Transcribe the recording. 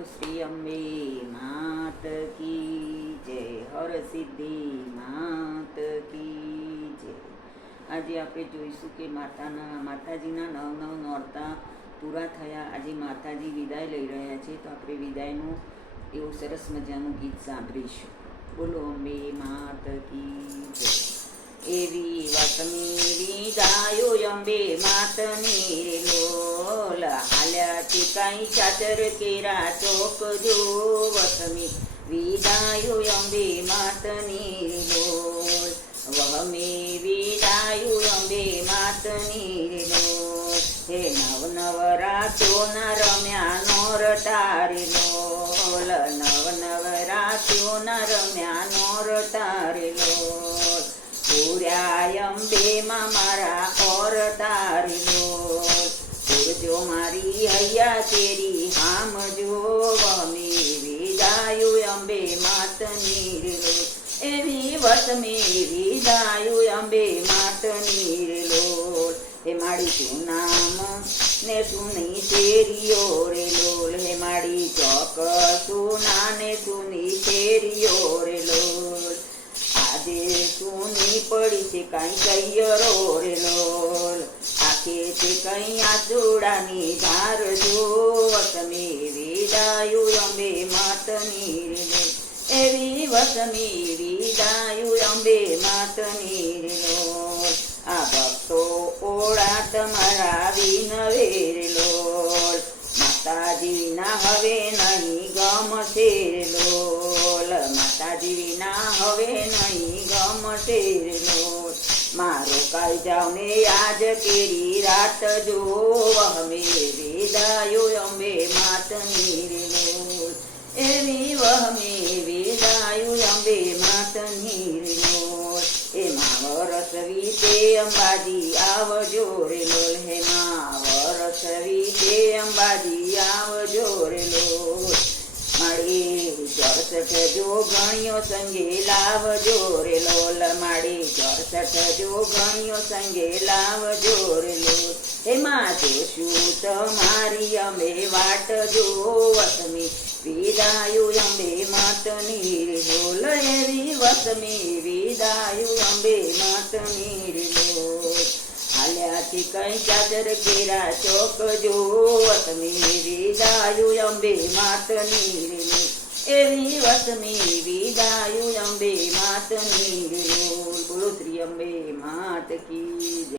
બોલો શ્રી અંબે માત કી જય, હર સિદ્ધિ માત કી જય. આજે આપણે જોઈશું કે માતાજીના નવ નોરતા પૂરા થયા. આજે માતાજી વિદાય લઈ રહ્યા છે, તો આપણે વિદાયનું એવું સરસ મજાનું ગીત સાંભળીશું. બોલો અંબે માત કી જય. એવી વસમી વિદાયો અંબે માતની લોલ, હાલ્યા તે કાંઈ ચાચર કેરા ચોક જો. વસમી વિદાયો અંબે માતની લોલ, વહમે વિદાયો અંબે માતની લોલ. હે નવ નવરાત્યોના રમ્યા નોરતારી લોલ, નવ નવરાત્યોના રમ્યા નોરતારી લોલ. પૂર્યા અંબેમાં મારા ઓર તારી લોલ, પૂરજો મારી હૈયા તેરી હામ જો. વહમે વિદાયો અંબે માતની લોલ, એવી વસમે વિદાયો અંબે માતની લોલ. હે માડી શું નામ ને સુની શેરીઓ રે લોલ, હે માડી ચોક સુના ને સુની શેરીઓ રે લોલ. આજે સુની પડી છે કાંઈ કૈયરો રે લોલ, આખે છે કઈ આચોડાની ધાર જો. વસમે વિદાયો અંબે માતની લોલ, એવી વસમે વિદાયો અંબે માતની લોલ. આ ભક્તો ઓળા તમારા વિનવે રે લોલ, માતાજી વિના હવે નહીં ગમશે રે લોલ, માતાજી વિના હવે નહીં ગમશે રે લોલ. મારો કાઈ જાવ ને આજ કેરી રાત જો. વહમે વિદાયો અંબે માતની રે લોલ, એવી વહમે વિદાયો અંબે માતની રે લોલ. એમાં વરસ વીતે અંબાજી આવજો રે લોલ, હેમાં વરસ વીતે અંબાજી આવજો રે લોલ. માડી 64 જોગણીઓ સંગે લાવજો રે લોલ, માડી 64 જોગણીઓ સંગે લાવજો રે લોલ. એમાં જોશું તમારી અમે વાટ જો. વસમે વિદાયો અંબે માતની લોલ, એવી વસમે વિદાયો અંબે માતની લોલ. હાલ્યા થી કઈ ચાદર કેરા ચોક જો. વસમે વિદાયો અંબે માતની લોલ, એવી વસમે વિદાયો અંબે માતની લોલ. બોલો શ્રી અંબે માત કી જય.